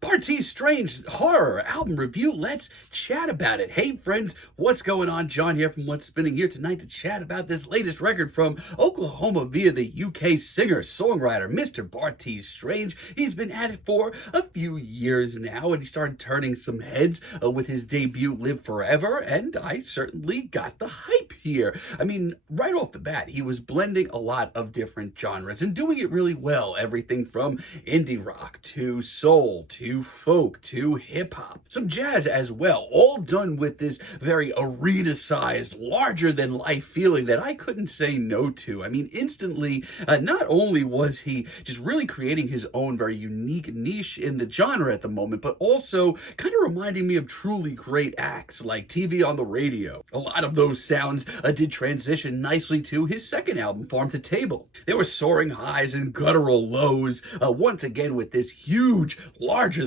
Bartees' strange horror album review. Let's chat about it. Hey friends, what's going on? John here from What's Spinning here tonight to chat about this latest record from Oklahoma via the UK singer-songwriter Mr. Bartees Strange. He's been at it for a few years now, and he started turning some heads with his debut Live Forever, and I certainly got the hype here. I mean, right off the bat, he was blending a lot of different genres and doing it really well. Everything from indie rock to soul to folk to hip-hop, some jazz as well, all done with this very arena-sized, larger-than-life feeling that I couldn't say no to. I mean, instantly, not only was he just really creating his own very unique niche in the genre at the moment, but also kind of reminding me of truly great acts like TV on the Radio. A lot of those sounds did transition nicely to his second album, Farm to Table. There were soaring highs and guttural lows, once again with this huge, larger-than-life,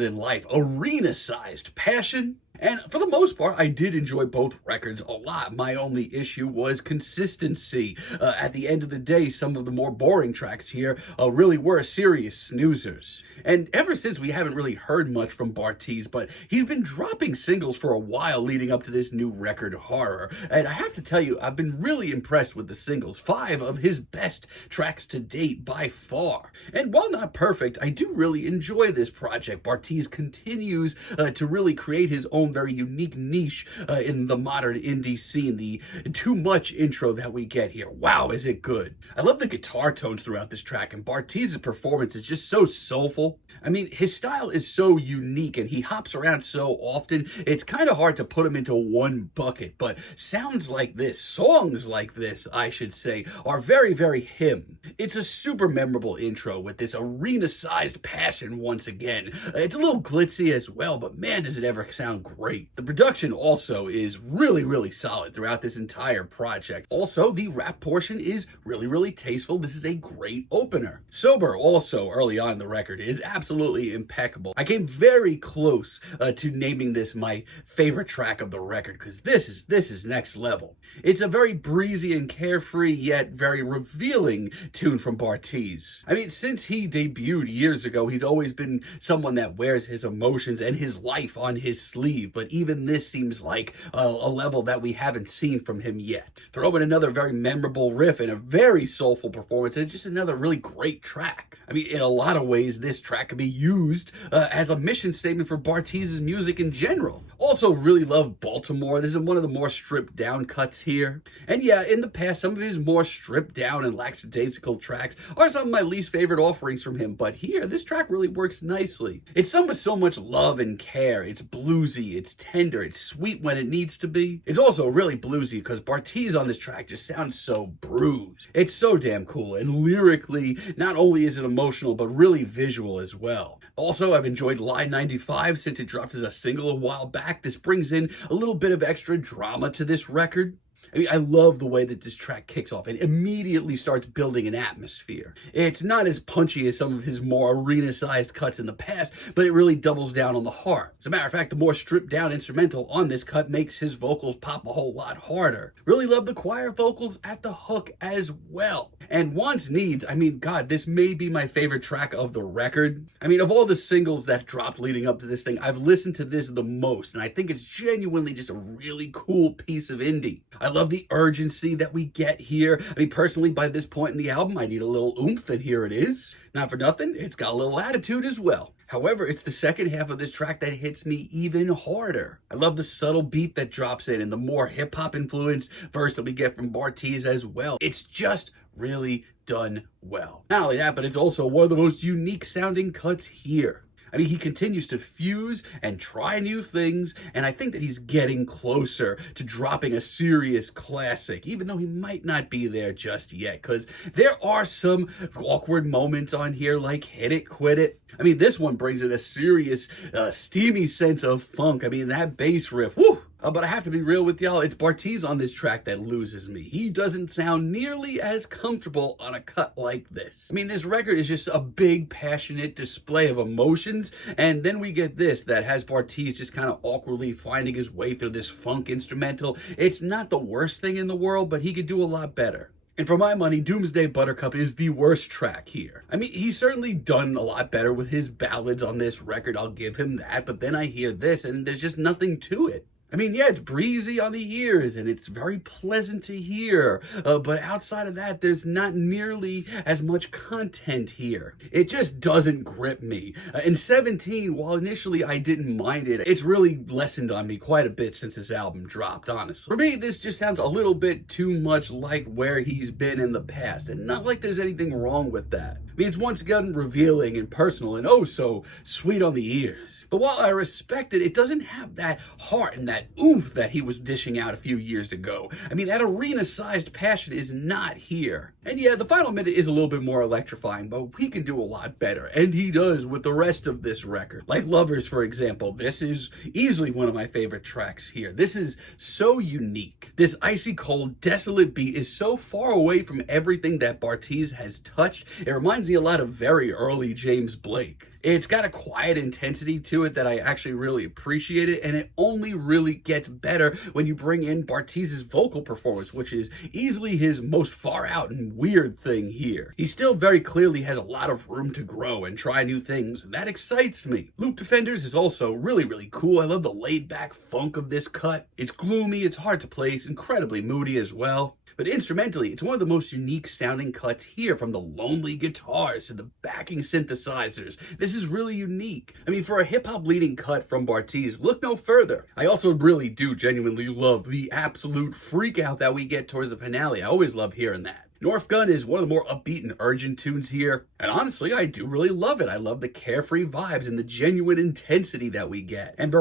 arena-sized passion. And for the most part, I did enjoy both records a lot. My only issue was consistency. At the end of the day, some of the more boring tracks here really were serious snoozers. And ever since, we haven't really heard much from Bartees, but he's been dropping singles for a while leading up to this new record, Horror. And I have to tell you, I've been really impressed with the singles. 5 of his best tracks to date by far. And while not perfect, I do really enjoy this project. Bartees continues to really create his own very unique niche in the modern indie scene. The too much intro that we get here, wow, is it good. I love the guitar tones throughout this track, and Bartees' performance is just so soulful. I mean, his style is so unique and he hops around so often, it's kind of hard to put him into one bucket, but sounds like this, songs like this, I should say, are very, very him. It's a super memorable intro with this arena-sized passion once again. It's a little glitzy as well, but man, does it ever sound great. The production also is really, really solid throughout this entire project. Also, the rap portion is really, really tasteful. This is a great opener. Sober, also early on in the record, is absolutely impeccable. I came very close to naming this my favorite track of the record because this is next level. It's a very breezy and carefree yet very revealing tune from Bartees. I mean, since he debuted years ago, he's always been someone that wears his emotions and his life on his sleeve, but even this seems like a level that we haven't seen from him yet. Throw in another very memorable riff and a very soulful performance, and it's just another really great track. I mean, in a lot of ways, this track can be used as a mission statement for Bartees' music in general. Also, really love Baltimore. This is one of the more stripped down cuts here. And yeah, in the past, some of his more stripped down and lackadaisical tracks are some of my least favorite offerings from him, but here, this track really works nicely. It's sung with so much love and care. It's bluesy, it's tender, it's sweet when it needs to be. It's also really bluesy because Bartees on this track just sounds so bruised. It's so damn cool, and lyrically, not only is it emotional, but really visual as well. Also, I've enjoyed Line 95 since it dropped as a single a while back. This brings in a little bit of extra drama to this record. I mean, I love the way that this track kicks off and immediately starts building an atmosphere. It's not as punchy as some of his more arena-sized cuts in the past, but it really doubles down on the heart. As a matter of fact, the more stripped-down instrumental on this cut makes his vocals pop a whole lot harder. Really love the choir vocals at the hook as well. And Wants Needs, I mean, God, this may be my favorite track of the record. I mean, of all the singles that dropped leading up to this thing, I've listened to this the most, and I think it's genuinely just a really cool piece of indie. I love the urgency that we get here. I mean, personally, by this point in the album, I need a little oomph, and here it is. Not for nothing, it's got a little attitude as well. However, it's the second half of this track that hits me even harder. I love the subtle beat that drops in and the more hip-hop influenced verse that we get from Bartees as well. It's just really done well. Not only that, but it's also one of the most unique sounding cuts here. I mean, he continues to fuse and try new things, and I think that he's getting closer to dropping a serious classic, even though he might not be there just yet, because there are some awkward moments on here, like Hit It, Quit It. I mean, this one brings in a serious, steamy sense of funk. I mean, that bass riff, woo! But I have to be real with y'all, it's Bartees on this track that loses me. He doesn't sound nearly as comfortable on a cut like this. I mean, this record is just a big, passionate display of emotions, and then we get this that has Bartees just kind of awkwardly finding his way through this funk instrumental. It's not the worst thing in the world, but he could do a lot better. And for my money, Doomsday Buttercup is the worst track here. I mean, he's certainly done a lot better with his ballads on this record, I'll give him that, but then I hear this and there's just nothing to it. I mean, yeah, it's breezy on the ears and it's very pleasant to hear, but outside of that, there's not nearly as much content here. It just doesn't grip me. In 17, while initially I didn't mind it, it's really lessened on me quite a bit since this album dropped, honestly. For me, this just sounds a little bit too much like where he's been in the past, and not like there's anything wrong with that. I mean, it's once again revealing and personal and oh so sweet on the ears. But while I respect it, it doesn't have that heart and that oomph that he was dishing out a few years ago. I mean, that arena-sized passion is not here. And yeah, the final minute is a little bit more electrifying, but he can do a lot better. And he does with the rest of this record. Like Lovers, for example, this is easily one of my favorite tracks here. This is so unique. This icy cold, desolate beat is so far away from everything that Bartees has touched. It reminds me a lot of very early James Blake. It's got a quiet intensity to it that I actually really appreciate it, and it only really gets better when you bring in Bartees' vocal performance, which is easily his most far out and weird thing here. He still very clearly has a lot of room to grow and try new things, and that excites me. Loop Defenders is also really, really cool. I love the laid-back funk of this cut. It's gloomy, it's hard to place, incredibly moody as well. But instrumentally, it's one of the most unique sounding cuts here, from the lonely guitars to the backing synthesizers. This is really unique. I mean, for a hip-hop leading cut from Bartees, look no further. I also really do genuinely love the absolute freak out that we get towards the finale. I always love hearing that. Norf Gun is one of the more upbeat and urgent tunes here, and honestly, I do really love it. I love the carefree vibes and the genuine intensity that we get. And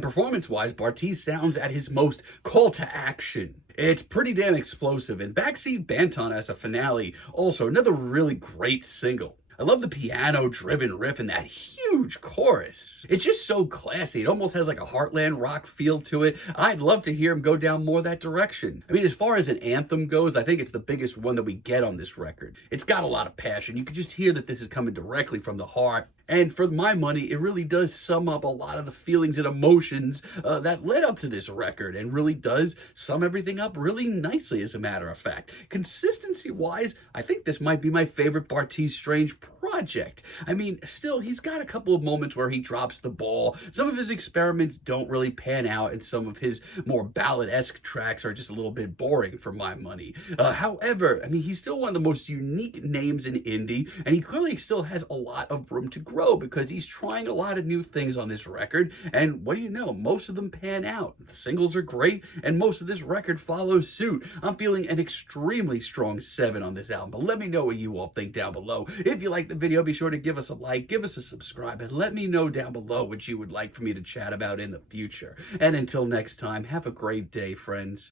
performance-wise, Bartees sounds at his most call to action. It's pretty damn explosive, and Backseat Banton as a finale, also another really great single. I love the piano-driven riff and that huge chorus. It's just so classy. It almost has like a Heartland rock feel to it. I'd love to hear him go down more that direction. I mean, as far as an anthem goes, I think it's the biggest one that we get on this record. It's got a lot of passion. You can just hear that this is coming directly from the heart. And for my money, it really does sum up a lot of the feelings and emotions that led up to this record, and really does sum everything up really nicely, as a matter of fact. Consistency-wise, I think this might be my favorite Bartees Strange project. I mean, still, he's got a couple of moments where he drops the ball. Some of his experiments don't really pan out, and some of his more ballad-esque tracks are just a little bit boring for my money. However, I mean, he's still one of the most unique names in indie, and he clearly still has a lot of room to grow, because he's trying a lot of new things on this record, and what do you know, most of them pan out. The singles are great, and most of this record follows suit. I'm feeling an extremely strong 7 on this album, but let me know what you all think down below. If you like the video, be sure to give us a like, give us a subscribe, and let me know down below what you would like for me to chat about in the future. And until next time, have a great day, friends.